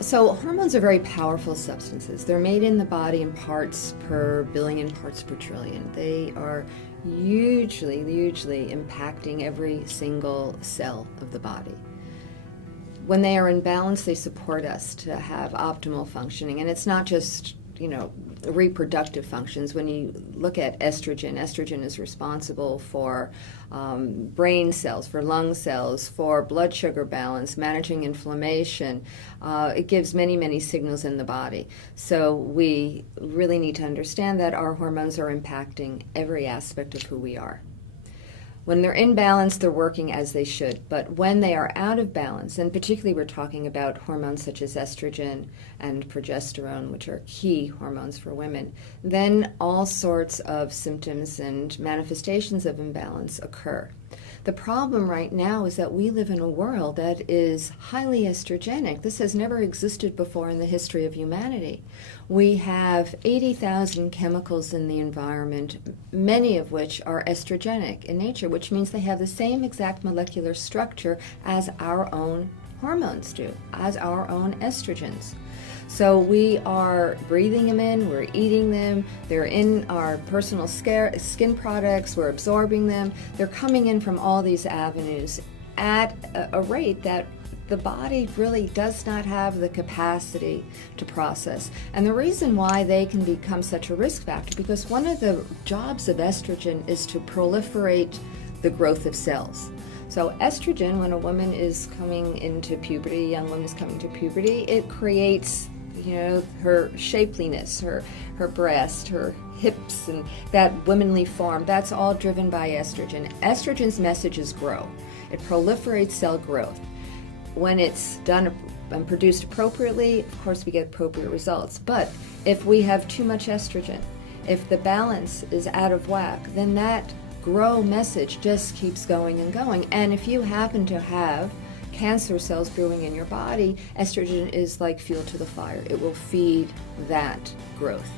So hormones are very powerful substances. They're made in the body in parts per billion, parts per trillion. They are hugely impacting every single cell of the body. When they are in balance, they support us to have optimal functioning. And it's not just, reproductive functions. When you look at estrogen, estrogen is responsible for brain cells, for lung cells, for blood sugar balance, managing inflammation. It gives many signals in the body. So we really need to understand that our hormones are impacting every aspect of who we are. When they're in balance, they're working as they should. But when they are out of balance, and particularly we're talking about hormones such as estrogen and progesterone, which are key hormones for women, then all sorts of symptoms and manifestations of imbalance occur. The problem right now is that we live in a world that is highly estrogenic. This has never existed before in the history of humanity. We have 80,000 chemicals in the environment, many of which are estrogenic in nature, which means they have the same exact molecular structure as our own hormones do, as our own estrogens. So we are breathing them in, we're eating them, they're in our personal skin products, we're absorbing them. They're coming in from all these avenues at a rate that the body really does not have the capacity to process. And the reason why they can become such a risk factor, because one of the jobs of estrogen is to proliferate the growth of cells. So estrogen, when a woman is coming into puberty, a young woman is coming to puberty, it creates her shapeliness, her breast, her hips, and that womanly form. That's all driven by estrogen. Estrogen's message is grow. It proliferates cell growth. When it's done and produced appropriately, of course we get appropriate results. But if we have too much estrogen, if the balance is out of whack, then that grow message just keeps going and going. And if you happen to have cancer cells growing in your body, estrogen is like fuel to the fire. It will feed that growth.